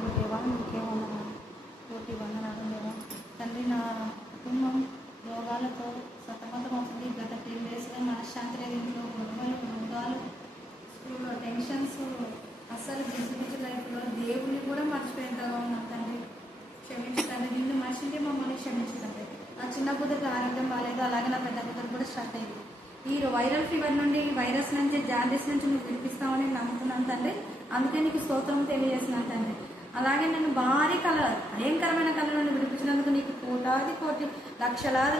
తగు దేవా, నీకే వందనాలు, కోటి వందనాలు దేవా. తండ్రి, నా కుటుంబం రోగాలతో సతమతమవుతుంది. గత 10 డేస్గా మనశ్శాంతి లేదు. ఇంట్లో గొడవలు, రోగాలు, స్కూల్లో టెన్షన్స్, అస్సలు బిజీ లైఫ్లో దేవుని కూడా మర్చిపోయేంతగా ఉన్నాం తండ్రి. క్షమించు తండ్రి, నిన్ను మర్చింటే మమ్మల్ని క్షమించు తండ్రి. నా చిన్న కూతురికి ఆరోగ్యం బాగాలేదు, అలాగే నా పెద్ద కూతురు కూడా స్టార్ట్ అయింది. ఈ వైరల్ ఫీవర్ నుండి, వైరస్ నుంచి, జాండీస్ నుంచి నువ్వు వినిపిస్తావని నమ్ముతున్నాను తండ్రి. అందుకే నీకు స్తోత్రం తెలియజేస్తున్నాను తండ్రి. అలాగే నన్ను భారీ భయంకరమైన కళ నుండి విడిపించినందుకు నీకు కోటి లక్షలాది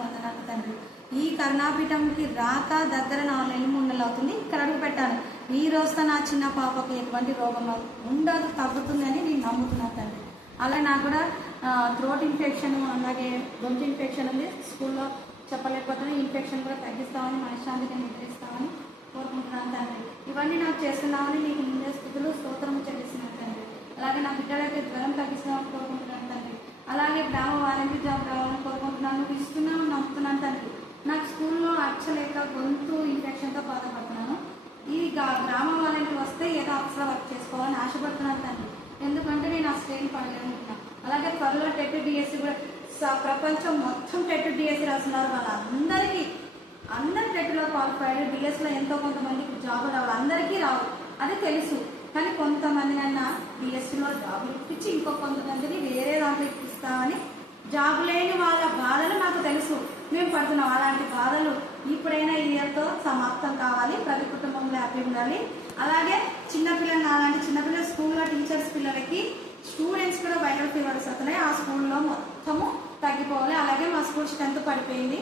వందనాలు తండ్రి. ఈ కరుణాపీఠంకి రాక దగ్గర 4 నెలలు అవుతుంది. ఇక్కడ అడుగు పెట్టాను. ఈ రోజుతో నా చిన్న పాపకు ఎటువంటి రోగం ఉండదు, తగ్గుతుందని నేను నమ్ముతున్నాను తండ్రి. అలాగే నాకు కూడా థ్రోట్ ఇన్ఫెక్షన్, అలాగే గొంతు ఇన్ఫెక్షన్ ఉంది. స్కూల్లో చెప్పలేకపోతున్నా. ఇన్ఫెక్షన్ కూడా తగ్గిస్తామని, మనశ్శాంతిగా నిద్రిస్తామని కోరుకుంటున్నాను తండ్రి. ఇవన్నీ నాకు చేస్తున్నామని నీకు ముందే స్థితులు స్తోత్రం చెల్లిస్తున్నాను తండ్రి. అలాగే నా బిడ్డలకి జ్వరం తగ్గిస్తామని కోరుకుంటున్నాను తండ్రి. అలాగే గ్రామ వాలంటీర్ జాబ్ రావాలని కోరుకుంటున్నాను. నువ్వు ఇస్తున్నాను నమ్ముతున్నాను తండ్రి. నాకు స్కూల్లో అక్షలేక గొంతు ఇన్ఫెక్షన్తో బాధపడుతున్నాను. ఈ గ్రామ వాలంటీర్ వస్తే ఏదో అక్షర వర్క్ చేసుకోవాలని ఆశపడుతున్నాను తండ్రి. ఎందుకంటే నేను ఆ స్టేన్ పడలేనుకుంటున్నాను. అలాగే త్వరలో టెట్ డిఎస్సి కూడా ప్రపంచం మొత్తం టెట్ డిఎస్సి రాస్తున్నారు. అందరి టెట్లో క్వాలిఫైడ్, డిఎస్లో ఎంతో కొంతమందికి జాబులు రావాలి, అందరికీ రావు, అది తెలుసు. కానీ కొంతమంది అన్నా డిఎస్సిలో జాబులు ఇప్పించి ఇంకో కొంతమందిని వేరే దాంట్లో ఇప్పిస్తామని జాబ్ లేని వాళ్ళ బాధలు నాకు తెలుసు. మేము పడుతున్నాం అలాంటి బాధలు. ఇప్పుడైనా ఈ ఇయర్తో సమాప్తం కావాలి. ప్రతి కుటుంబంలో హ్యాపీ ఉండాలి. అలాగే చిన్నపిల్లలు, అలాంటి చిన్నపిల్లలు స్కూల్లో టీచర్స్ పిల్లలకి, స్టూడెంట్స్ కూడా వైరల్ ఫీవర్స్ వస్తున్నాయి. ఆ స్కూల్లో మొత్తము తగ్గిపోవాలి. అలాగే మా స్కూల్ స్ట్రెంత్ పడిపోయింది.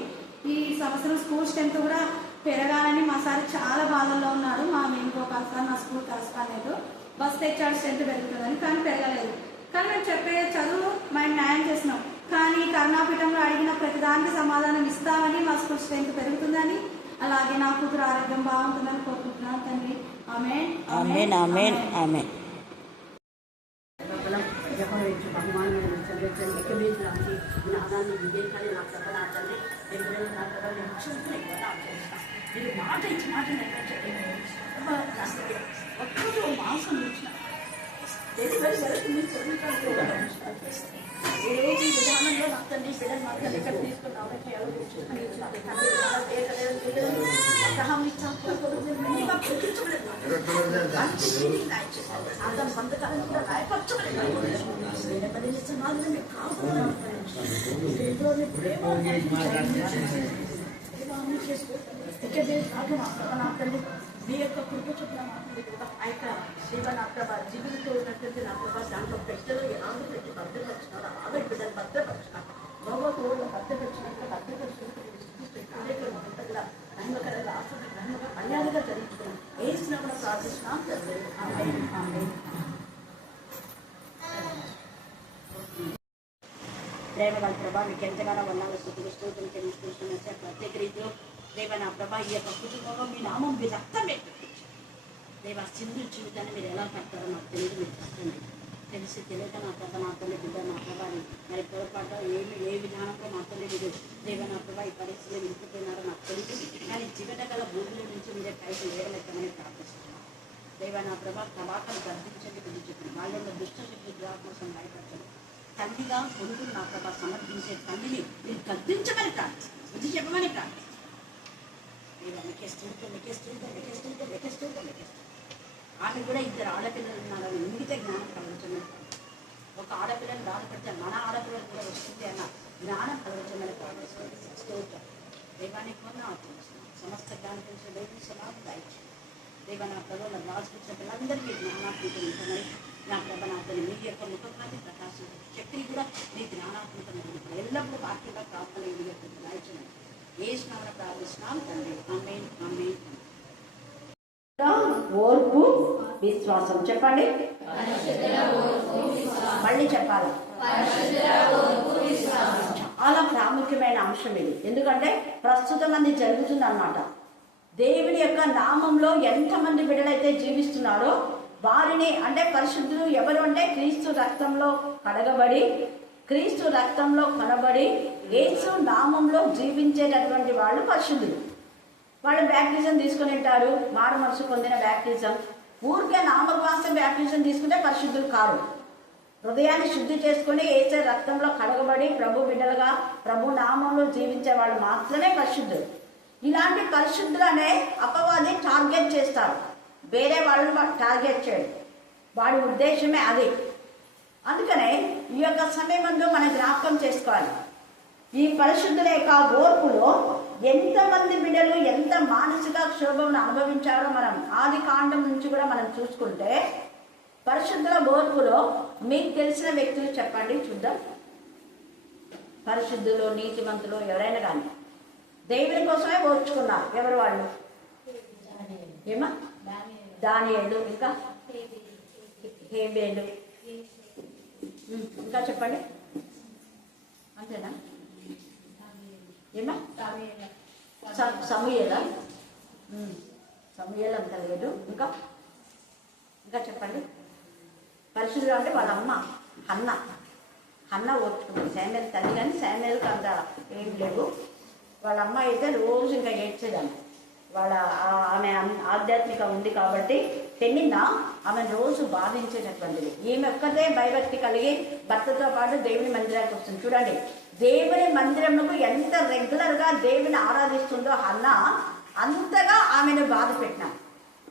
ఈ సంవత్సరం స్కూల్ స్ట్రెంత్ కూడా పెరగాలని మా సార్ చాలా బాధల్లో ఉన్నాడు. మా వేణుగోపాల్ సార్ నా స్కూల్ కలుసుకోలేదు. బస్ తెచ్చాడు స్ట్రెంత్ పెరుగుతుందని, కానీ పెరగలేదు. కానీ మేము చెప్పే చదువు మేము న్యాయం చేస్తున్నాం. కానీ కరుణాపీఠంలో అడిగిన ప్రతిదానికి సమాధానం ఇస్తామని, మా స్కూల్ స్ట్రెంత్ పెరుగుతుందని, అలాగే నా కూతురు ఆరోగ్యం బాగుంటుందని కోరుకుంటున్నాను తండ్రి. ఆమేన్, ఆమేన్, ఆమేన్, ఆమేన్. మీరు మాట ఇచ్చి మాట ఒక్కరోజు మాంసం ఇచ్చిన డెలివరీ వరకు మీరు చదువుతాను. ఈ రోజు ఈ విధానంలో నా తండ్రి బిడ్డలు మాత్రం ఎక్కడ తీసుకున్నామని అగ్రహం ఇచ్చాం. సంతకాలను కూడా రాయపరచబడి సమాధానం కాకుండా మీ యొక్క కృప చూపిన నా ప్రభా జీవితంతో ఉన్నట్లయితే నా ప్రభా దాంట్లో పెద్దలు ఎలాగో పెట్టి భద్రపరిచినారు, ఆవిడ బిడ్డలు భద్రపరిచినారు, బాబాకు భద్రపరిచినట్లు భద్రపరిచినట్టుగా మహిమకరంగా మహిమగా మర్యాదగా జరిగించుకున్నాం. ఏ స్నామం ప్రార్థిస్తున్నాం. ప్రేమ వాళ్ళ ప్రభా మీకు ఎంతగానో వందనాలు స్తుతులు చెల్లిస్తున్నాం. ప్రత్యేక రీతిలో దేవ నా ప్రభా ఈ యొక్క కుటుంబంలో మీ నామం మీ రక్తం పెట్టించు దేవ. సింధు జీవితాన్ని మీరు ఎలా కడతారో నాకు తెలియదు, మీరు చూస్తుంది. తెలిసి తెలియక నా ప్రభా నా తల్లి బిడ్డ నా ప్రభాని మరి పొరపాటు ఏ విధానంలో మా తల్లి మీరు దేవ నా ప్రభా ఈ పరిస్థితిలో నిలిపిపోయినారో నాకు తెలియదు. కానీ జీవిత గల భూముల నుంచి మీరే పైకి వేయలేకమని ప్రార్థిస్తున్నాను. దేవ నా ప్రభా ప్రభాకాలు గర్దించండి, బుద్ధి చెప్పండి. వాళ్ళలో దుష్టశక్తి దురాత్మసం బయటపరచండి. తండ్రిగా కొడుకు నా ప్రభా సమర్పించే తండ్రిని మీరు గర్దించమని ప్రార్థిస్తాను, బుద్ధి చెప్పమని ప్రార్థిస్తాను. ఆమె కూడా 2 ఆడపిల్లలు ఉన్నారని ఇంగితే జ్ఞానం కలగచ్చమని, ఒక ఆడపిల్లని బాధపడితే మన ఆడపిల్లలు కూడా వస్తుంది అన్న జ్ఞానం కలగచ్చమని ప్రార్థిస్తుంది. స్తోత్రం దేవానికి సమస్త జ్ఞానం తెలిసిన దేవుని సమాధి దాయించు దేవ. నా ప్రభు నా రాజకృష్ణ పిల్లలందరికీ జ్ఞానాత్మకం ఉంటుందని నా ప్రభ నా తల్లి మీ యొక్క ముఖకాంతి ప్రకాశం శక్తిని కూడా మీ జ్ఞానాత్మకం ఎల్లప్పుడూ వాక్యంగా ప్రార్థన దాయించమని ఏ స్నామన ప్రార్థిస్తున్నాం తండ్రి. ఆమేన్, ఆమేన్. ఓర్పు విశ్వాసం చెప్పండి, మళ్ళీ చెప్పాలి. చాలా ప్రాముఖ్యమైన అంశం ఇది. ఎందుకంటే ప్రస్తుతం అది జరుగుతుంది అన్నమాట. దేవుని యొక్క నామంలో ఎంతమంది బిడ్డలైతే జీవిస్తున్నారో వారిని, అంటే పరిశుద్ధులు ఎవరు అంటే క్రీస్తు రక్తంలో కడగబడి, క్రీస్తు రక్తంలో కనబడి యేసు నామంలో జీవించేటటువంటి వాళ్ళు పరిశుద్ధులు. వాళ్ళు బ్యాప్టిజం తీసుకుని ఉంటారు, మారు మనసు పొందిన బ్యాప్టిజం. ఊరికే నామవాసం బ్యాప్టిజం తీసుకుంటే పరిశుద్ధులు కారు. హృదయాన్ని శుద్ధి చేసుకుని యేసు రక్తంలో కడగబడి ప్రభు బిడ్డలుగా ప్రభు నామంలో జీవించే వాళ్ళు మాత్రమే పరిశుద్ధులు. ఇలాంటి పరిశుద్ధులనే అపవాది టార్గెట్ చేస్తారు, వేరే వాళ్ళని టార్గెట్ చేయడు. వాడి ఉద్దేశమే అది. అందుకనే ఈ యొక్క సమయమందు మనం జ్ఞాపకం చేసుకోవాలి. ఈ పరిశుద్ధుల యొక్క ఓర్పులో ఎంతమంది బిడ్డలు ఎంత మానసిక క్షోభను అనుభవించారో మనం ఆది కాండం నుంచి కూడా మనం చూసుకుంటే, పరిశుద్ధుల ఓర్పులో మీకు తెలిసిన వ్యక్తులు చెప్పండి చూద్దాం. పరిశుద్ధులు, నీతిమంతులు ఎవరైనా కానీ దేవుని కోసమే ఓర్చుకున్నారు. ఎవరు వాళ్ళు? ఏమా? దానియేలు, ఇంకా హేబేలు, ఇంకా చెప్పండి. అంతేనా? ఏమా? సమూయేలా? సమూయేలు అంత లేదు. ఇంకా ఇంకా చెప్పండి. పరిశుద్ధులు అంటే వాళ్ళ అమ్మ హన్న ఓర్చుకుంది. శామ్యూయేలు తల్లి, కానీ శామ్యూయేలుకి అంత ఏం లేవు. వాళ్ళ అమ్మ అయితే రోజు ఇంకా ఏడ్చేదాన్ని. వాళ్ళ ఆమె ఆధ్యాత్మిక ఉంది కాబట్టి పెళ్ళిన ఆమె రోజు బాధించేటటువంటిది. ఈమె ఒక్కతే భయభక్తి కలిగి భర్తతో పాటు దేవుని మందిరానికి వస్తుంది. చూడండి, దేవుని మందిరమునకు ఎంత రెగ్యులర్గా దేవుని ఆరాధిస్తుందో హన్న, అంతగా ఆమెను బాధ పెట్టినారు.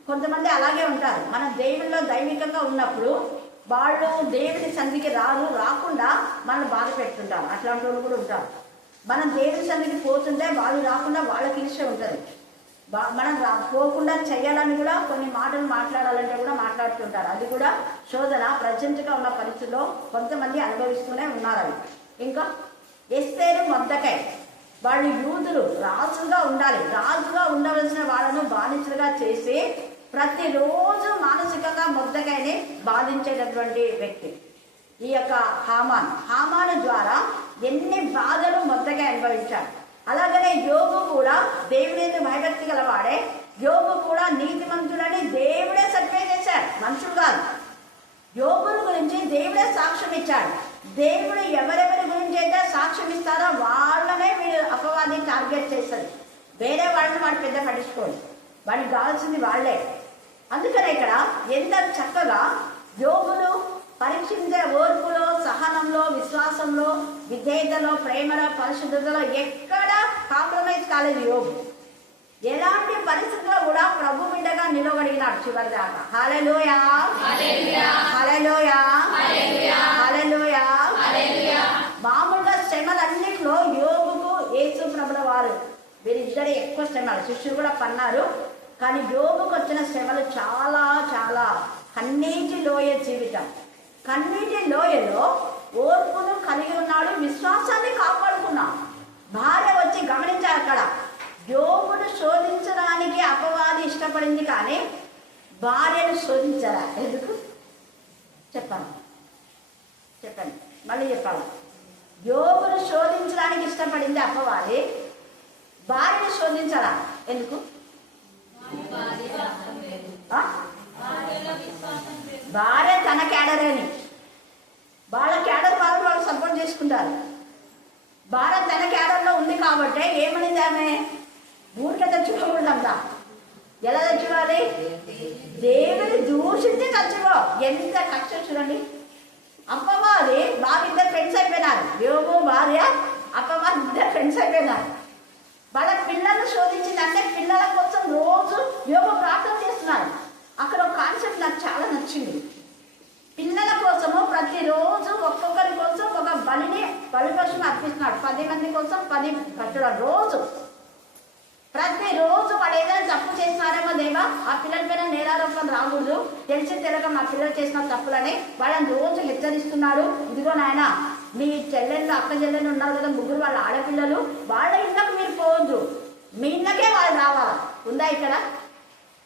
కొంతమంది అలాగే ఉంటారు. మన దేవునిలో దైవికంగా ఉన్నప్పుడు వాళ్ళు దేవుని సన్నిధికి రాకుండా మనల్ని బాధ పెడుతుంటారు. అట్లాంటి వాళ్ళు కూడా ఉంటారు. మనం దేవుని సన్నిధికి పోతుంటే వాళ్ళు రాకుండా వాళ్ళకి ఇష్టం ఉంటుంది. మనం పోకుండా చేయాలని కూడా కొన్ని మాటలు మాట్లాడాలంటే కూడా మాట్లాడుతుంటారు. అది కూడా శోధన ప్రజెంట్గా ఉన్న పరిస్థితుల్లో కొంతమంది అనుభవిస్తూనే ఉన్నారు. అవి ఇంకా ఎస్తేరు, మొర్దెకై వాళ్ళు యూదులు, రాజుగా ఉండాలి. రాజుగా ఉండవలసిన వాళ్ళను బానిసలుగా చేసి ప్రతిరోజు మానసికంగా మొర్దెకైని బాధించేటటువంటి వ్యక్తి ఈ యొక్క హామాను ద్వారా ఎన్ని బాధలు మొర్దెకై అనుభవించాడు. అలాగనే యోబు కూడా దేవుని భయభక్తి గలవాడే. యోబు కూడా నీతిమంతుడని దేవుడే సర్టిఫై చేశాడు, మనుషులు కాదు. యోబుని గురించి దేవుడే సాక్ష్యం ఇచ్చాడు. దేవుడు ఎవరెవరి గురించి అయితే సాక్ష్యం ఇస్తారో వాళ్ళనే వీడు అపవాది టార్గెట్ చేస్తారు. వేరే వాళ్ళని వాడు పెద్ద పట్టించుకోడు, వాడికి కావాల్సింది వాళ్ళే. అందుకనే ఇక్కడ ఎంత చక్కగా యోబును పరీక్షించే ఓర్పులో, సహనంలో, విశ్వాసంలో, విధేయతలో, ప్రేమలో, పరిశుద్ధతలో ఎక్కడ కాంప్రమైజ్ కాలేదు యోబు. ఎలాంటి పరిస్థితుల్లో కూడా ప్రభు బిడ్డగా నిలబడినాడు చివరి దాకా. హల్లెలూయా, హల్లెలూయా, హల్లెలూయా. మామూలుగా శ్రమలన్నింటిలో యోబుకు యేసు ప్రభుల వారు వీరిద్దరే ఎక్కువ శ్రమలు, శిష్యులు కూడా పన్నారు. కానీ యోబుకు వచ్చిన శ్రమలు చాలా చాలా కన్నీటి లోయ జీవితం. కన్నీటి లోయలో ఓర్పును కలిగి ఉన్నాడు, విశ్వాసాన్ని కాపాడుకున్నాడు. భార్య వచ్చి గమనించారు అక్కడ, యోబును శోధించడానికి అపవాది ఇష్టపడింది కానీ భార్యను శోధించరా? ఎందుకు చెప్పండి, మళ్ళీ చెప్పాలి. యోబును శోధించడానికి ఇష్టపడింది అపవాది, భార్యను శోధించరా? ఎందుకు? భార్య తన క్యాడరేని, వాళ్ళ క్యాడర్ వాళ్ళు సపోర్ట్ చేసుకుంటారు. భార్య తన క్యాడర్లో ఉంది కాబట్టి ఏమనింది ఆమె? ఊరికే తెచ్చుకోకూడదంతా. ఎలా తెచ్చుకోవాలి? దేవుని దూషించి తెచ్చుకో. ఎంత కష్టం చూడండి. అపవాది బాగా ఇద్దరు ఫ్రెండ్స్ అయిపోయినారు. యోబు భార్య అపవాది ఇద్దరు ఫ్రెండ్స్ అయిపోయినారు. వాళ్ళ పిల్లలను శోధించిందంటే పిల్లల కోసం రోజు యోబు ప్రార్థన చేస్తున్నారు. అక్కడ ఒక కాన్సెప్ట్ నాకు చాలా నచ్చింది. పిల్లల కోసము ప్రతిరోజు ఒక్కొక్కరి కోసం ఒక బలి పశువుని అర్పిస్తున్నాడు. 10 మంది కోసం 10 కట్టడం రోజు. ప్రతిరోజు వాడు ఏదైనా తప్పు చేస్తున్నారేమో దేవా, ఆ పిల్లల పైన నేరారోపణ రాకూడదు, తెలిసి తెలక మా పిల్లలు చేసిన తప్పులని వాళ్ళని రోజు హెచ్చరిస్తున్నాడు. ఇదిగో నాయన, మీ చెల్లెళ్ళు అక్క చెల్లెళ్ళు ఉన్నారు కదా, 3 వాళ్ళ ఆడపిల్లలు, వాళ్ళ ఇళ్ళకు మీరు పోవద్దు, మీ ఇళ్ళకే వాళ్ళు రావాలా. ఉందా ఇక్కడ?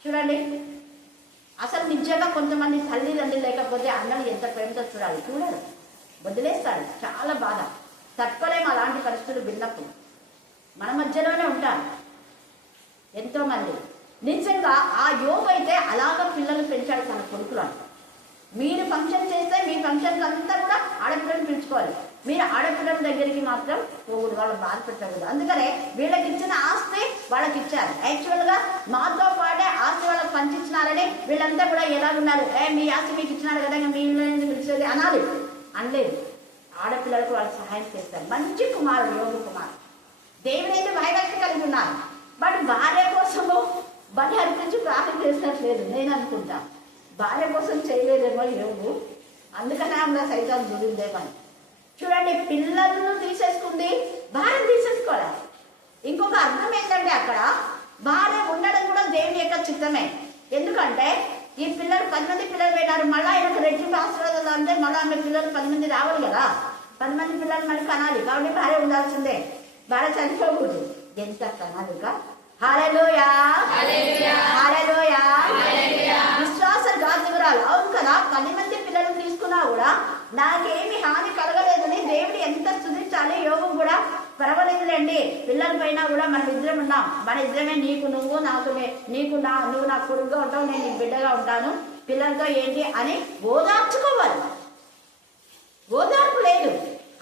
చూడండి, అసలు నిజంగా కొంతమంది తల్లిదండ్రులు లేకపోతే అన్నలు ఎంత ప్రేమతో చూడరు, వదిలేస్తాడు. చాలా బాధ, తట్టుకోలేము అలాంటి పరిస్థితులు విన్నప్పుడు. మన మధ్యలోనే ఉంటారు ఎంతోమంది. నిజంగా ఆ యోబు అయితే అలాగ పిల్లలు పెంచాడు తన కొడుకులను. మీరు ఫంక్షన్ చేస్తే మీ ఫంక్షన్స్ అంతా కూడా ఆడపిల్లలు పిలుచుకోవాలి, మీరు ఆడపిల్లల దగ్గరికి మాత్రం పోకూడదు, వాళ్ళు బాధ పెట్టకూడదు. అందుకనే వీళ్ళకి ఇచ్చిన ఆస్తి వాళ్ళకి ఇచ్చారు. యాక్చువల్గా మాతో పాటే ఆస్తి వాళ్ళకి పంచిచ్చినారని వీళ్ళంతా కూడా ఎలా ఉన్నారు, మీ ఆస్తి మీకు ఇచ్చినారు కదా, మీ ఇల్లు పిలిచేది అనాలి. అనలేదు. ఆడపిల్లలకు వాళ్ళు సహాయం చేస్తారు. మంచి కుమారుడు యోగు కుమారుడు. దేవుడైతే భయభక్తి కలిగి ఉన్నారు. బట్ భార్య కోసము బలి అర్పించి ప్రార్థన చేసినట్లేదు నేను అనుకుంటా. భార్య కోసం చేయలేదేమో యోగు, అందుకనే ఆమె సైతం దూరిందేమో. చూడండి, పిల్లలను తీసేసుకుంది, భార్య తీసేసుకోవాలి. ఇంకొక అర్థం ఏంటంటే అక్కడ భార్య ఉండడం కూడా దేవుని యొక్క చిత్తమే. ఎందుకంటే ఈ పిల్లలు 10 మంది పిల్లలు పెట్టారు, మళ్ళీ ఆయనకు రెట్టింపు ఆశీర్వాదాలు అంటే మళ్ళీ ఆమె పిల్లలు 10 మంది రావాలి కదా. 10 మంది పిల్లలు మళ్ళీ కనాలి, కాబట్టి భార్య ఉండాల్సిందే. భార్య చనిపోకూడదు, ఎంత కనాలిగా. హల్లెలూయా హల్లెలూయా. విశ్వాస ఘాతకురాలు. అవును కదా, 10 మంది పిల్లలు తీసుకున్నా కూడా నాకేమి హాని కలగలేదని దేవుడు ఎంత స్తుతించాలి. యోగం కూడా పర్వాలేదులేండి, పిల్లల పైన కూడా మనం ఇద్దరం ఉన్నాం, మన ఇద్దరమే, నీకు నువ్వు, నాకు నీకు నువ్వు నాకు కొడుకుగా ఉంటావు, నేను నీకు బిడ్డగా ఉంటాను, పిల్లలతో ఏంటి అని ఓదార్చుకోవాలి. ఓదార్పు లేదు.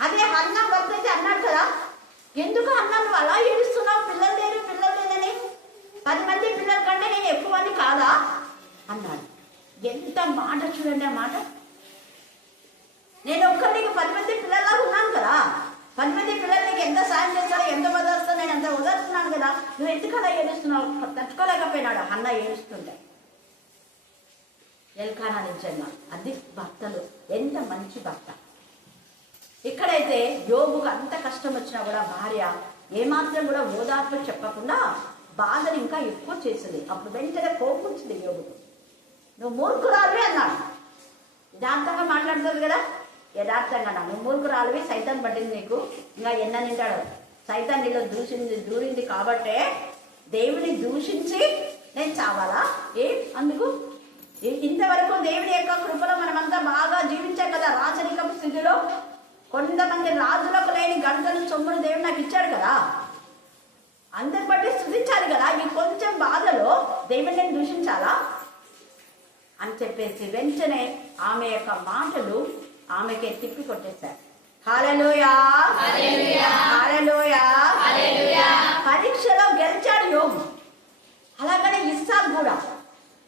అదే అన్న భర్త అయితే అన్నాడు కదా, ఎందుకు అన్నా నువ్వు అలా ఏడుస్తున్నావు, పిల్లలు లేదని, 10 మంది పిల్లల కంటే నేను ఎక్కువ అని కాదా అన్నాడు. ఎంత మాట చూడండి ఆ మాట. నేను ఒక్కరికి 10 మంది పిల్లల్లా ఉన్నాను కదా, 10 మంది పిల్లలు నీకు ఎంత సాయం చేస్తారో, ఎంత వదిలేస్తారో నేను అంత వదిలేస్తున్నాను కదా, నువ్వు ఎందుకు అలా ఏడుస్తున్నావు. తట్టుకోలేకపోయినాడు అన్న ఏడుస్తుంటే. ఎల్కానా నిజంగా అది భర్తలు ఎంత మంచి భర్త. ఇక్కడైతే యోబుకు అంత కష్టం వచ్చినా కూడా భార్య ఏమాత్రం కూడా ఓదార్పు చెప్పకుండా బాధను ఇంకా ఎక్కువ చేసింది. అప్పుడు వెంటనే కోపం వచ్చింది యోబుకు. నువ్వు మూర్ఖురాలివి అన్నాడు. యథార్థంగా మాట్లాడుతుంది కదా, యథార్థంగా నువ్వు మూర్ఖురాలివి, సైతాన్ పట్టింది నీకు, ఇంకా ఎన్న నింటాడు. సైతాన్ నీలో దూరింది కాబట్టే దేవుని దూషించి నేను చావాలా? అందుకు ఇంతవరకు దేవుని యొక్క కృపలో మనమంతా బాగా జీవించాం కదా. రాజరికపు స్థితిలో కొంతమంది రాజులకు లేని గంటను సొమ్మును దేవుడు నాకు ఇచ్చాడు కదా, అందరి బట్టి స్తుతించాలి కదా. ఈ కొంచెం బాధలో దేవుడిని నేను దూషించాలా అని చెప్పేసి వెంటనే ఆమె యొక్క మాటలు ఆమెకి తిప్పి కొట్టేశారు. హల్లెలూయా హల్లెలూయా హల్లెలూయా. పరీక్షలో గెలిచాడు యోబు. అలాగనే ఇస్సాకు కూడా,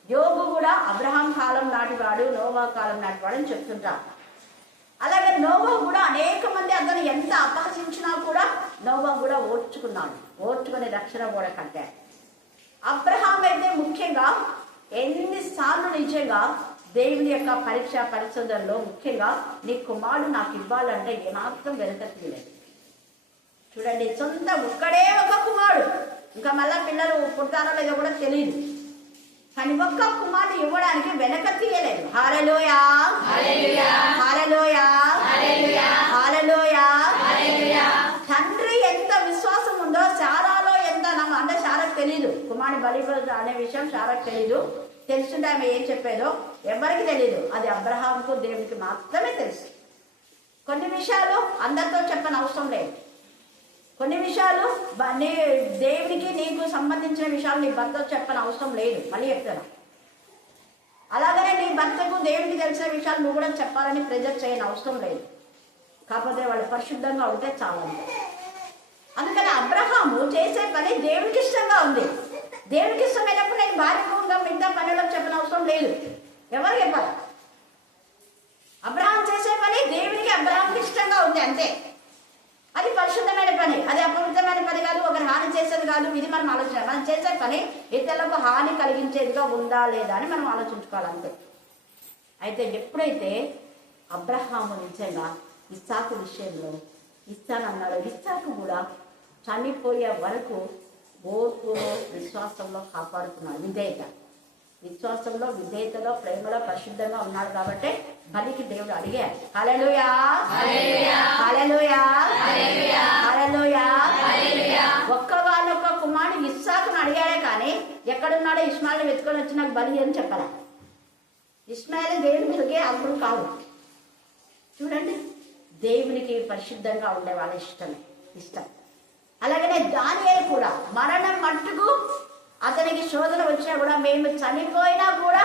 యోబు కూడా అబ్రహాం కాలం నాటివాడు, నోవా కాలం నాటివాడు అని చెప్తుంటారు. అలాగే నోవా కూడా అనేక మంది అతను ఎంత అపహసించినా కూడా నోవా కూడా ఓర్చుకుని రక్షణ కూడా కట్టాడు. అబ్రహాం అయితే ముఖ్యంగా ఎన్నిసార్లు నిజంగా దేవుని యొక్క పరీక్ష పరిశోధనలో ముఖ్యంగా నీ కుమారుడు నాకు ఇవ్వాలంటే ఏమాత్రం వెనకట్లేదు. చూడండి, సొంత ఒక్కడే ఒక కుమారుడు, ఇంకా మళ్ళా పిల్లలు పుట్టారో లేదో కూడా తెలియదు, కానీ ఒక్క కుమారుడు ఇవ్వడానికి వెనక తీయలేదు. హల్లెలూయా హల్లెలూయా హల్లెలూయా హల్లెలూయా హల్లెలూయా. తండ్రి ఎంత విశ్వాసం ఉందో శారాలో ఎంత అంటే శారకు తెలీదు, కుమారుని బలి అనే విషయం శారకు తెలీదు. తెలుసుంటే ఆమె ఏం చెప్పేదో ఎవరికి తెలీదు, అది అబ్రహాంకు దేవునికి మాత్రమే తెలుసు. కొన్ని విషయాలు అందరితో చెప్పని అవసరం లేదు. కొన్ని విషయాలు దేవునికి నీకు సంబంధించిన విషయాలు నీ భర్తకు చెప్పని అవసరం లేదు. మళ్ళీ చెప్తాను, అలాగనే నీ భర్తకు దేవునికి తెలిసిన విషయాలు నువ్వు కూడా చెప్పాలని ప్రెజర్ చేయని అవసరం లేదు. కాకపోతే వాళ్ళు పరిశుద్ధంగా ఉంటే చాలండి. అందుకని అబ్రహాము చేసే పని దేవునికి ఇష్టంగా ఉంది. దేవునికి ఇష్టమైనప్పుడు నేను భార్యకు మిగతా పనులకు చెప్పని అవసరం లేదు. ఎవరు చెప్పాలి? అబ్రహాం చేసే పని దేవునికి అబ్రహాంకి ఇష్టంగా ఉంది, అంతే. అది పరిశుద్ధమైన పని, అది అపవిత్రమైన పని కాదు, ఒకరు హాని చేసేది కాదు. ఇది మనం ఆలోచన, మనం చేసే పని ఇతరులకు హాని కలిగించేదిగా ఉందా లేదా అని మనం ఆలోచించుకోవాలి, అంతే. అయితే ఎప్పుడైతే అబ్రహాము నిజంగా ఇస్సాకు విషయంలో ఇస్తానన్నాడు, ఇస్సాకు కూడా చనిపోయే వరకు ఓర్పులో విశ్వాసంలో కాపాడుతున్నాడు. విశ్వాసంలో విధేయతలో ప్రేమలో పరిశుద్ధంగా ఉన్నాడు కాబట్టి బలికి దేవుడు అడిగాడు. హల్లెలూయా హల్లెలూయా హల్లెలూయా హల్లెలూయా. ఒక్కగానొక్క కుమారుడు ఇస్సాకును అడిగాడే కానీ ఎక్కడున్నాడో ఇష్మాయిల్ని వెతుకొని వచ్చి నాకు బలి అని చెప్పాలి. ఇష్మాయిల్ దేవుని మీదకే అప్పుడు కాదు. చూడండి, దేవునికి పరిశుద్ధంగా ఉండే వాళ్ళ ఇష్టం. అలాగనే దానియేలు కూడా మరణం మట్టుకు అతనికి శోధన వచ్చినా కూడా, మేము చనిపోయినా కూడా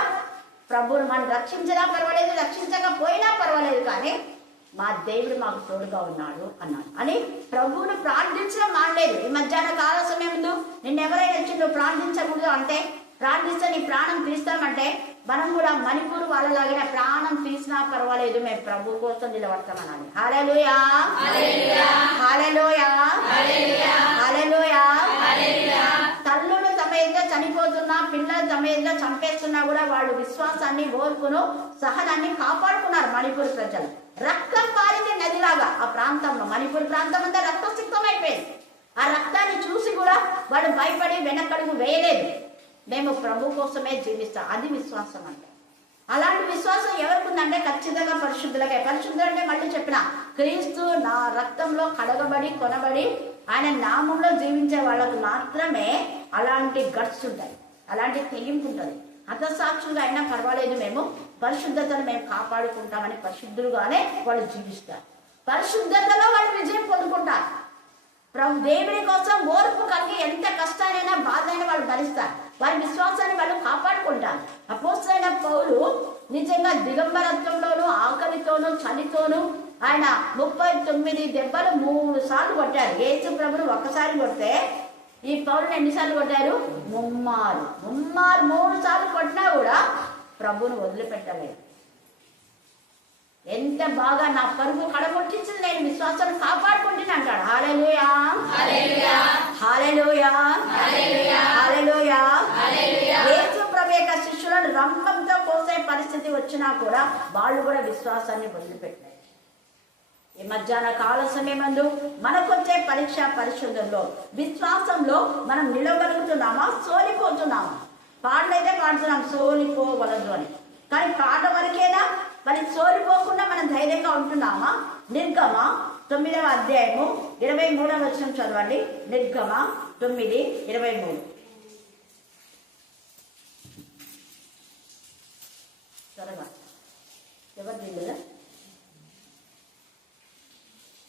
ప్రభువును మనం రక్షించినా పర్వాలేదు, రక్షించకపోయినా పర్వాలేదు, కానీ మా దేవుడు మాకు తోడుగా ఉన్నాడు అన్నాడు అని ప్రభువును ప్రార్థించడం మానలేదు. ఈ మధ్యాహ్న కాల సమయంలో నిన్నెవరైనా వచ్చి నువ్వు ప్రార్థించకూడదు అంటే, ప్రార్థిస్తే నీ ప్రాణం తీస్తామంటే మనం కూడా మణిపూర్ వాళ్ళలాగానే ప్రాణం తీసినా పర్వాలేదు, మేము ప్రభు కోసం నిలబడతామనాలి. హల్లెలూయా, హల్లెలూయా, హల్లెలూయా. తల్లులు తమ ఎదుట చనిపోతున్నా, పిల్లలు తమ ఎదుట చంపేస్తున్నా కూడా వాళ్ళు విశ్వాసాన్ని, ఓర్పును, సహనాన్ని కాపాడుకున్నారు మణిపూర్ ప్రజలు. రక్తం పారింది నదిలాగా ఆ ప్రాంతంలో. మణిపూర్ ప్రాంతం అంతా రక్తసిక్తం అయిపోయింది. ఆ రక్తాన్ని చూసి కూడా వాళ్ళు భయపడి వెనకడుగు వేయలేదు. మేము ప్రభు కోసమే జీవిస్తాం. అది విశ్వాసం అంటే. అలాంటి విశ్వాసం ఎవరికి ఉందంటే ఖచ్చితంగా పరిశుద్ధులకే. పరిశుద్ధులు అంటే మళ్ళీ చెప్పిన క్రీస్తు నా రక్తంలో కడగబడి కొనబడి ఆయన నామంలో జీవించే వాళ్ళకు మాత్రమే అలాంటి గట్స్ ఉంటాయి, అలాంటి తెగింపు ఉంటుంది. హతసాక్షులుగా అయినా పర్వాలేదు, మేము పరిశుద్ధతను మేము కాపాడుకుంటామని పరిశుద్ధులుగానే వాళ్ళు జీవిస్తారు. పరిశుద్ధతలో వాళ్ళు విజయం పొందుకుంటారు. ప్రభు దేవుని కోసం ఓర్పు కలిగి ఎంత కష్టాలైనా బాధైనా వాళ్ళు భరిస్తారు. వారి విశ్వాసాన్ని వాళ్ళు కాపాడుకుంటారు. అపోస్తలుడైన పౌలు నిజంగా దిగంబరత్వంలోను, ఆకలితోనూ, చలితోనూ ఆయన 39 దెబ్బలు 3 సార్లు కొట్టారు. యేసు ప్రభును ఒక్కసారి కొడితే ఈ పౌరుని ఎన్నిసార్లు కొట్టారు? 3 సార్లు కొట్టినా కూడా ప్రభువును వదిలిపెట్టలేదు. ఎంత బాగా నా పరుగు కడగొట్టించింది, నేను విశ్వాసాన్ని కాపాడుకుంటున్నా అంటాడు. హల్లెలూయా, హల్లెలూయా, హల్లెలూయా. యేసు ప్రభు యొక్క శిష్యులను రంపంతో కోసే పరిస్థితి వచ్చినా కూడా వాళ్ళు కూడా విశ్వాసాన్ని వదిలిపెట్టారు. ఈ మధ్యాహ్న కాల సమయమందు మనకొచ్చే పరీక్ష పరిశోధనలో విశ్వాసంలో మనం నిలవగలుగుతున్నామా, సోలిపోతున్నామా? పాటలైతే పాడుతున్నాం సోలిపోవలదు అని, కానీ పాట వరకేనా? మరి సోలిపోకుండా మనం ధైర్యంగా ఉంటున్నామా? నిర్గమ 9వ అధ్యాయము 23వ వచనం చదవండి. నిర్గమ 9:23. త్వరగా ఎవరు దిగుదా?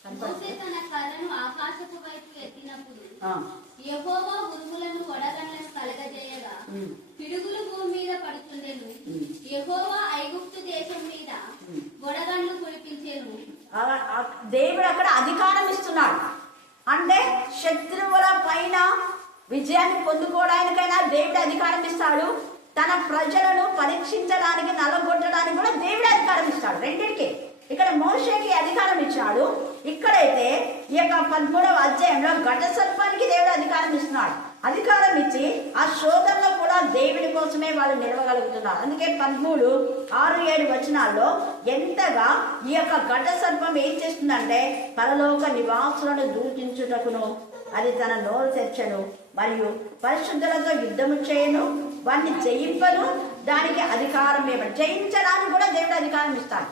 తన కర్రను ఆకాశపు వైపు ఎత్తినప్పుడు యెహోవా ఉరుములను వడగండ్లను కలగజేయగా పిడుగులు భూమి మీద పడుతుండెను. యెహోవా ఐగుప్తు దేశం మీద వడగండ్లు కురిపించెను. దేవుడు అక్కడ అధికారం ఇస్తున్నాడు. అంటే శత్రువుల పైన విజయాన్ని పొందుకోవడానికైనా దేవుడు అధికారం ఇస్తాడు. తన ప్రజలను పరీక్షించడానికి, నలగొట్టడానికి కూడా దేవుడు అధికారం ఇస్తాడు. రెండింటికి. ఇక్కడ మోషేకి అధికారం ఇచ్చాడు. ఇక్కడైతే ఈ యొక్క 13వ అధ్యాయంలో ఘట సర్పానికి దేవుడు అధికారం ఇస్తున్నాడు. అధికారం ఇచ్చి ఆ శోధనలో కూడా దేవుడి కోసమే వాళ్ళు నిలవగలుగుతున్నారు. అందుకే 13, 6, 7 వచనాల్లో ఎంతగా ఈ యొక్క ఘట సర్పం ఏం చేస్తుందంటే పరలోక నివాసులను దూషించుటకును అది తన నోరు తెచ్చను, మరియు పరిశుద్ధులతో యుద్ధము చేయను, వారిని జయింపను, దానికి అధికారం ఇవ్వను. జయించడానికి కూడా దేవుడు అధికారం ఇస్తాడు.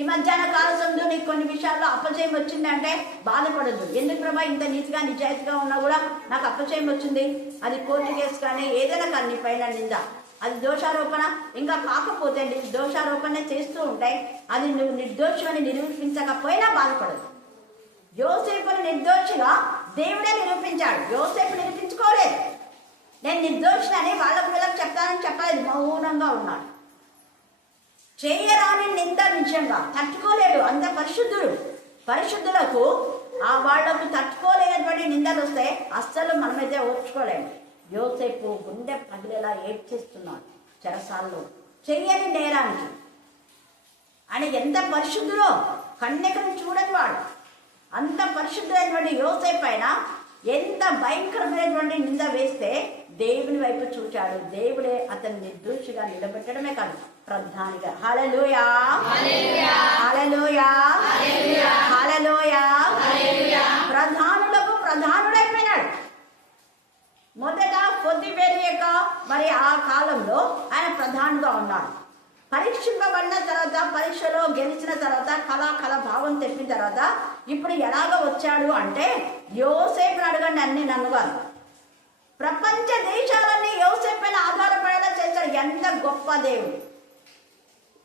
ఈ మధ్యాహ్న కాల సమయంలో నీకు కొన్ని విషయాల్లో అపజయం వచ్చిందంటే బాధపడద్దు. ఎందుకు ప్రభా ఇంత నీతిగా నిజాయితీగా ఉన్నా కూడా నాకు అపజయం వచ్చింది, అది కోర్టు కేసు కానీ ఏదైనా కానీ నీ పైన నింద, అది దోషారోపణ, ఇంకా కాకపోతే దోషారోపణ చేస్తూ ఉంటాయి, అది నువ్వు నిర్దోషిని నిరూపించకపోయినా బాధపడదు. యోసేపును నిర్దోషిగా దేవుడే నిరూపించాడు. యోసేపు నిరూపించుకోలేదు. నేను నిర్దోషిని వాళ్ళకు వీళ్ళకి చెప్తానని చెప్పలేదు, మౌనంగా ఉన్నాడు. చేయరాని నింద నిజంగా తట్టుకోలేడు. అంత పరిశుద్ధుడు. పరిశుద్ధులకు వాళ్లకు తట్టుకోలేనటువంటి నిందలు వస్తే అస్సలు మనమైతే ఓర్చుకోలేము. యోసేపు గుండె పగిలేలా ఏడ్చేస్తున్నాడు చెరసాల్లో, చెయ్యని నేరానికి. అని ఎంత పరిశుద్ధుడో కన్యకను చూడని వాడు. అంత పరిశుద్ధుడైనటువంటి యోసేపు పైన ఎంత భయంకరమైనటువంటి నింద వేస్తే దేవుని వైపు చూచాడు. దేవుడే అతన్ని నిర్దోషిగా నిలబెట్టడమే కాదు, ప్రధానిగా. హల్లెలూయా, హల్లెలూయా, హల్లెలూయా. ప్రధానులకు ప్రధానుడైపోయినాడు. మొదట పొద్దుపేరియక మరి ఆ కాలంలో ఆయన ప్రధానిగా ఉన్నాడు. పరీక్షింపబడిన తర్వాత, పరీక్షలో గెలిచిన తర్వాత, కళ భావం తెప్పిన తర్వాత ఇప్పుడు ఎలాగ వచ్చాడు అంటే యోసేపుని అడగండి అన్ని నన్ను కాదు. ప్రపంచ దేశాలన్నీ యోసేపు పైన ఆధారపడేలా చేశాడు. ఎంత గొప్ప దేవుడు.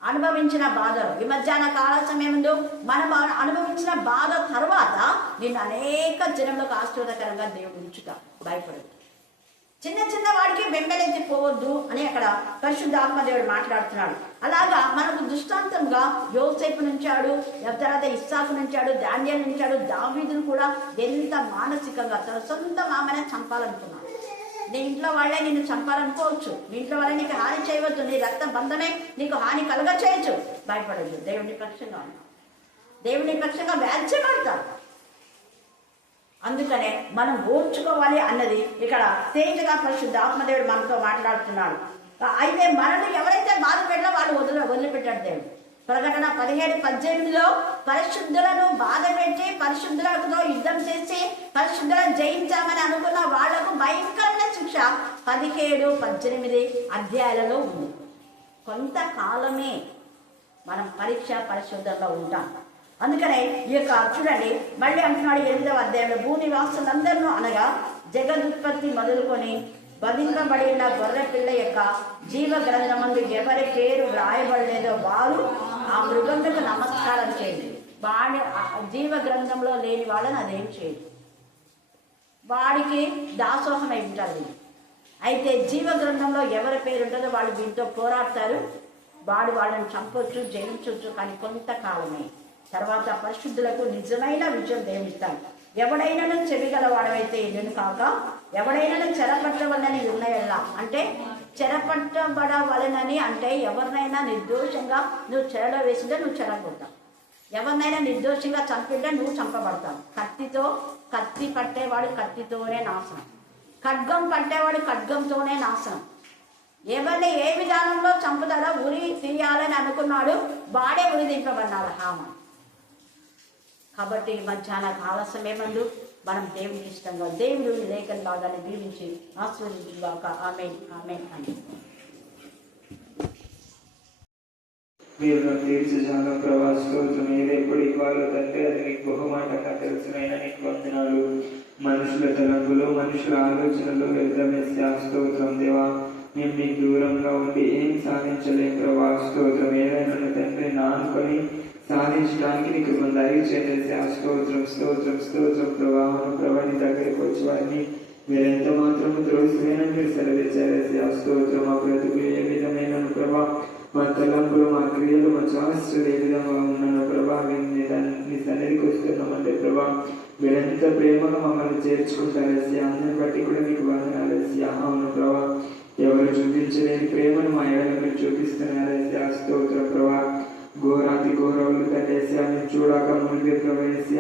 అనుభవించిన బాధలు ఈ మధ్యాహ్న కాల సమయంలో మనం అనుభవించిన బాధ తర్వాత నేను అనేక జనంలోకి ఆశీర్వాదకరంగా దేవుడు ఉంచుతా. భయపడదు. చిన్న చిన్న వాడికి బెంబెలెత్తి పోవద్దు అని అక్కడ పరిశుద్ధాత్మ దేవుడు మాట్లాడుతున్నాడు. అలాగా మనకు దృష్టాంతంగా యోసేపు నుంచాడు, తర్వాత ఇస్సాకు నుంచాడు, దానియేలు నుంచాడు, దావీదును కూడా ఎంత మానసికంగా తన సొంత మామనే చంపాలనుకున్నాడు. నీ ఇంట్లో వాళ్ళే నిన్ను చంపాలనుకోవచ్చు, నీ ఇంట్లో వాళ్ళే నీకు హాని చేయవద్దు, నీ రక్త బంధమే నీకు హాని కలుగ చేయొచ్చు. భయపడద్దు, దేవుని పక్షంగా ఉన్నావు, దేవుని పక్షంగా వ్యాజ్యపడతాడు. అందుకనే మనం ఓర్చుకోవాలి అన్నది ఇక్కడ తేజగా పరిశుద్ధ ఆత్మదేవుడు మనతో మాట్లాడుతున్నాడు. అయితే మనల్ని ఎవరైతే బాధ పెట్టాలో వాళ్ళు వదిలిపెట్టాడు దేవుడు. ప్రకటన 17:18 పరిశుద్ధులను బాధ పెట్టి పరిశుద్ధులతో యుద్ధం చేసి పరిశుద్ధులను జయించామని అనుకున్న వాళ్లకు భయంకరమైన శిక్ష 17-18 అధ్యాయాలలో ఉంది. కొంతకాలమే మనం పరిశుద్ధంలో ఉంటాం. అందుకనే ఈ యొక్క చూడండి మళ్ళీ అంటున్నాడు 8వ అధ్యాయంలో, భూనివాసులందరినూ అనగా జగదుత్పత్తి మొదలుకొని వధింపబడిన గొర్రె పిల్ల యొక్క జీవ గ్రంథమందు ఎవరి పేరు వ్రాయబడలేదో వారు ఆ మృగంకు నమస్కారం చేయండి. వాడి జీవ గ్రంథంలో లేని వాళ్ళని అదేం చేయదు, వాడికి దాసోహం అయి ఉంటుంది. అయితే జీవ గ్రంథంలో ఎవరి పేరు ఉంటుందో వాళ్ళు దీంతో పోరాడతారు, వాడు వాళ్ళని చంపొచ్చు, జయించవచ్చు. కానీ కొంతకాలమే తర్వాత పరిశుద్ధులకు నిజమైన విజయం దేవుడిస్తాడు. ఎవడైనా చెవిగలవాడవైతే ఇల్లును కాక ఎవడైనా చెరపట్టవలనని ఉన్నాయల్లా, అంటే చెరపట్టబడవలనని అంటే ఎవరినైనా నిర్దోషంగా నువ్వు చెరలో వేసిందే నువ్వు చెరగొడతావు, ఎవరినైనా నిర్దోషంగా చంపింటే నువ్వు చంపబడతావు. కత్తి పట్టేవాడు కత్తితోనే నాశనం, ఖడ్గం పట్టేవాడు ఖడ్గంతోనే నాశనం. ఎవరిని ఏ విధానంలో చంపుతాడో ఉరి తీయాలని అనుకున్నాడు, వాడే ఉరి దింపబడ్డాడు హామాను. కాబట్టి మధ్యాహ్న కాల సమయమందు మనం దేవుని ఇష్టంగా దేవుడు లేఖన భాగాన్ని దీవించి ఆశీర్వదించుగాక. ఆమేన్ ఆమేన్ అని మీరు నాకు తీర్చుజాగా ప్రవాసంతో మీరు ఎప్పుడు ఇవ్వాలో తండ్రి అది నీకు బహుమాటంగా తెలుసునైనా నీకు వందనాలు. మనుషుల తలంపులు మనుషుల ఆలోచనలు వ్యర్థమే స్తోత్రం దేవా. మేము మీకు దూరంగా ఉండి ఏం సాధించలేం ప్రభా. స్తోత్రం ఏదైనా తండ్రి నానుకొని సాధించడానికి నీకు దయచేసి స్తోత్రం స్తోత్రం స్తోత్రం ప్రభావం ప్రభాని దగ్గరికి వచ్చి వారిని మీరు ఎంత మాత్రము త్రోసిపోయినా మీరు సెలవిచ్చారేసి స్తోత్రం. మా బ్రతుకులు ఏ విధమైన ప్రభా, మా తలంపులు మా క్రియలు మా చాస్తులు ఏ విధంగా ఉన్నాను ప్రభా, మీ సన్నిధికి వస్తున్నామంటే ప్రభా మీరెంత ప్రేమగా మమ్మల్ని చేర్చుకుంటారేసి అందరిని బట్టి కూడా మీకు వందనాలేసి. అవును ప్రభా, ఎవరు చూపించలేని ప్రేమను మా ఏడల మీరు చూపిస్తున్నారేసి స్తోత్రం ప్రభా. ఘోరాతి ఘోరవులు తండ్రి ఆమె చూడక మునిపే ప్రవేశ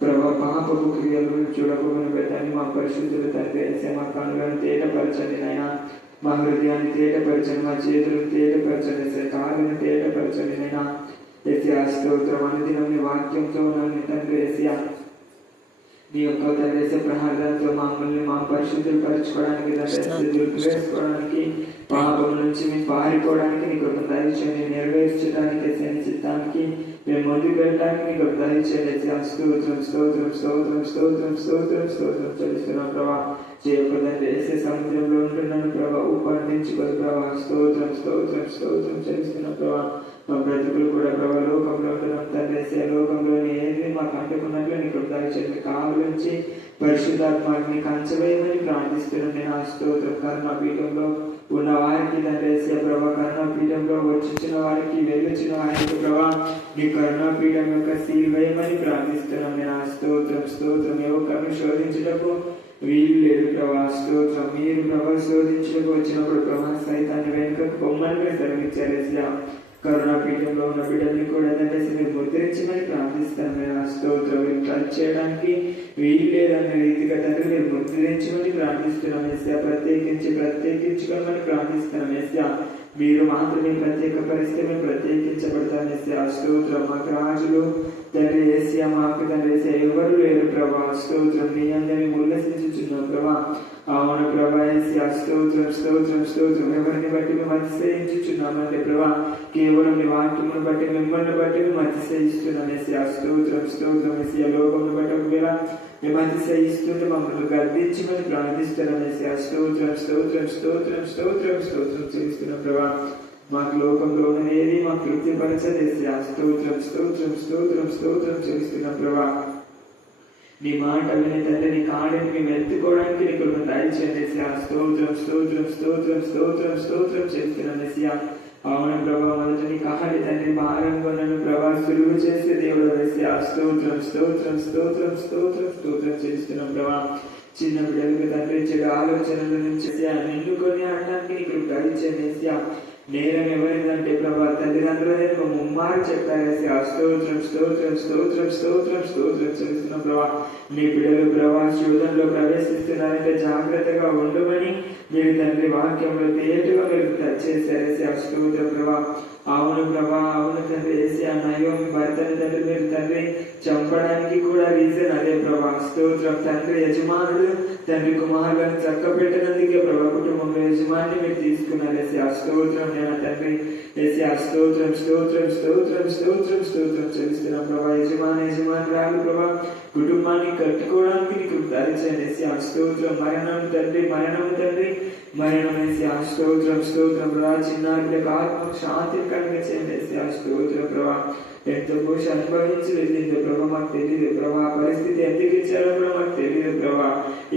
ప్రభా పాపపు క్రియలు చూడకుండా పెట్టండి. మా పరిశుద్ధులు తండ్రి మా కనులను తేటపరచండి నైనా, మా హృదయాన్ని తేటపరచండి, మా చేతులను తేటపరచండి, కాళ్ళను తేటపరచండి నైనా. ఏసియా స్తోత్రం. అనుదినం మీ వాక్యంతో నన్ను తండ్రి ఏసియా మీ యొక్క తండ్రి ప్రహారంతో మమ్మల్ని మా పరిశుద్ధులు పరచుకోవడానికి వేసుకోవడానికి పాపం నుంచి మేము పారిపోవడానికి నీకు దయచేయండి, నెరవేర్చడానికి చిత్తానికి మేము ముందుకు వెళ్ళడానికి నీకు దయచేయండి. స్తోత్రం స్తోత్రం స్తోత్రం స్తోత్రం స్తోత్రం స్తోత్రం చదివిస్తున్నాం ప్రభా. చేయకూడదని వేసే సముద్రంలో ఉంటున్నాను ప్రభా, ఉపందించుకొని ప్రభా. స్తోత్రం స్తోత్రం స్తోత్రం చదివిస్తున్నాం ప్రభా. మా బ్రతుకులు కూడా ప్రభా లోకంలో ఉంటున్నాం తండ్రి, లోకంలోని ఏది మాకు అంటుకున్నట్లు నీకు దయచేయండి. కాలు నుంచి పరిశుద్ధాత్మని కంచవేయమని ప్రార్థిస్తున్నాను నేను. స్తోత్రం. కరుణాపీఠంలో ఉన్న వారికి తండ్రి ప్రభా, కరుణాపీఠంలో వచ్చిన వారికి వెళ్ళొచ్చిన వారికి ప్రభా నీ కరుణాపీఠం యొక్క సీల్ వేయమని ప్రార్థిస్తున్నాను నేను. స్తోత్రం స్తోత్రం. ఏ ఒక్కరిని శోధించటకు వీలు లేదు ప్రభా. స్తోత్రం. మీరు ప్రభా శోధించడానికి వచ్చినప్పుడు ప్రభా సైతాన్ని వెనుకకు బొమ్మని సెలవిచ్చారేసా. కరుణాపీఠంలో ఉన్న బిడ్డల్ని కూడా తండ్రి మీరు ముద్రించమని ప్రార్థిస్తాను నేను. స్తోత్రం. టచ్ చేయడానికి వీలు లేదన్న రీతిగా తండ్రి మీరు ముద్రించమని ప్రార్థిస్తున్నాం ఏసా. ప్రత్యేకించుకోమని ప్రార్థిస్తున్నాం ఏసా. మీరు మాత్రమే ప్రత్యేక పరిస్థితి ప్రత్యేకించబడతాను ఏసా. స్తోత్రం. మాకు రాజులు తండ్రి ఏసియా మాకు తండ్రి ఏసియా ఎవరు లేరు ప్రభా. స్తోత్రం. నీ అందరినీ ఉల్లసించుచున్నాం ప్రభా. అవును ప్రభా ఏసియా. స్తోత్రం స్తోత్రం స్తోత్రం. ఎవరిని బట్టి మేము అతిశయించుచున్నామంటే ప్రభా కేవలం మీ వాక్యమును బట్టి మిమ్మల్ని బట్టి మేము అతిశయిస్తున్నాం ఏసియా. స్తోత్రం స్తోత్రం ఏసియా. లోకమును బట్టి ఒకవేళ మేము అతిశయిస్తుంటే మమ్మల్ని గర్దించమని ప్రార్థిస్తున్నాం ఏసియా. స్తోత్రం స్తోత్రం స్తోత్రం స్తోత్రం స్తోత్రం చేస్తున్నాం ప్రభా. మాకు లోకంలో ఉన్నది మాకు తృప్తిపరచదేసి స్తోత్రం స్తోత్రం స్తోత్రం స్తోత్రం చేస్తున్నాం ప్రభా. నీ మాట వినే తండ్రి నీ కాడని మేము ఎత్తుకోవడానికి నీకు దయచేయండి. స్తోత్రం స్తోత్రం స్తోత్రం స్తోత్రం స్తోత్రం చేస్తున్నాం ఏసియా. అవును ప్రభా, మొదట నీ కాడి తండ్రి భారంగా నన్ను ప్రభా సులువు చేసే దేవుడు వేసి స్తోత్రం స్తోత్రం స్తోత్రం స్తోత్రం స్తోత్రం చేస్తున్నాం ప్రభా. చిన్న బిడ్డలకు తండ్రి చెడు ఆలోచనల నుంచి నిన్నుకొని అనడానికి నీ కృప దయచేయండి. నేరం ఎవరిదంటే ప్రభా తల్లిదండ్రులు ముమ్మారు చెప్పారేసి ఆ స్తోత్రం స్తోత్రం స్తోత్రం స్తోత్రం స్తోత్రం చేస్తున్న ప్రభా నీ బిడ్డలు ప్రభా శోధనలో ప్రవేశిస్తున్నారంటే జాగ్రత్తగా ఉండమని మీరు తండ్రి వాక్యంలో తేటగా మీరు చేశారేసి ఆ స్తోత్రం ప్రభా. అవును ప్రభా, అవును తండ్రి వేసి ఆ నయం భర్తని తండ్రి మీరు తండ్రి చంపడానికి కూడా రీజన్ అదే ప్రభా. స్తోత్రం తండ్రి యజమానుడు తండ్రి కుమారులను చక్క పెట్టినందుకే ప్రభా కుటుంబంలో యజమాని మీరు తీసుకున్నారేసి ఆ స్తోత్రం నేను తండ్రి వేసి ఆ స్తోత్రం స్తోత్రం స్తోత్రం స్తోత్రం స్తోత్రం చేస్తున్నాం ప్రభా. యజమానురాలు ప్రభా కుటుంబాన్ని కట్టుకోవడానికి నీకు దయచేసి ఆ స్తోత్రం. మరణం తండ్రి మరణం వేసి ఆ స్తోత్రం స్తోత్రం ప్రభా. చిన్నారులకు ఆత్మకు శాంతి కలిగించేసి ఆ స్తోత్రం ప్రభా. ఎంతో కోశ అనుభవించి వెళ్ళిందో ప్రభా మాకు తెలియదు ప్రభా. పరిస్థితి ఎందుకు ఇచ్చారో కూడా మాకు తెలియదు ప్రభా.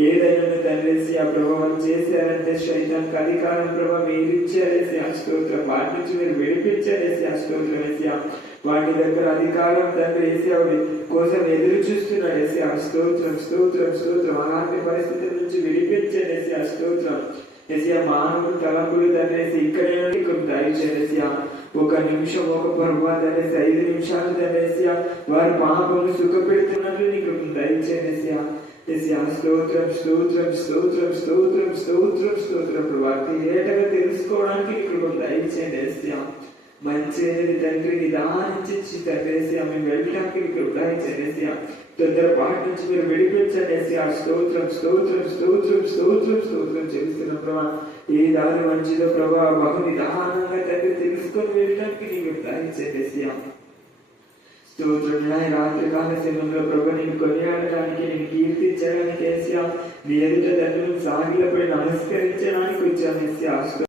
ఏదైనా తండ్రేసి ఆ ప్రభావం చేశారంటే శైతానికి అధికారం ప్రభా మీరు ఇచ్చారేసి ఆ స్తోత్రం. వాటి నుంచి మీరు విడిపించారేసి ఆ స్తోత్రం వేసి వాటి దగ్గర అధికారం తండ్రి వేసి కోసం ఎదురు చూస్తున్నాడు వేసి ఆ స్తోత్రం స్తోత్రం స్తోత్రం. అలాంటి పరిస్థితుల నుంచి విడిపించేసి ఆ స్తోత్రం వేసి మానవుడు తలంపులు తండ్రేసి ఇక్కడే దయచేసి ఒక నిమిషం ఒక పొరపాటు అనేసి 5 నిమిషాలు అనేసి వారి పాపము సుఖపెడుతున్నట్లు నీకు దయచేసి స్తోత్రం స్తోత్రం స్తోత్రం స్తోత్రం స్తోత్రం స్తోత్రం ప్రభా. ఏటగా తెలుసుకోవడానికి నీకు దయచేసి మంచిది తండ్రి నిదానించి తండ్రేసి ఆమె వెళ్ళడానికి నీకు దయచేసి తొందరపాటు నుంచి మీరు విడిపించండి ఆ స్తోత్రం స్తోత్రం స్తోత్రం స్తోత్రం స్తోత్రం చేస్తున్నాం ప్రభా. ఏ దారి మంచిదో ప్రభా బహు నిదానంగా తండ్రి తెలుసుకొని వెళ్ళడానికి నీకు దయచేసి స్తోత్రం. రాత్రి కాల సమయంలో ప్రభా నేను కొనియాడడానికి నేను కీర్తించడానికి నీ ఎదుట తండ్రి సాగిలపై నమస్కరించడానికి వచ్చాను.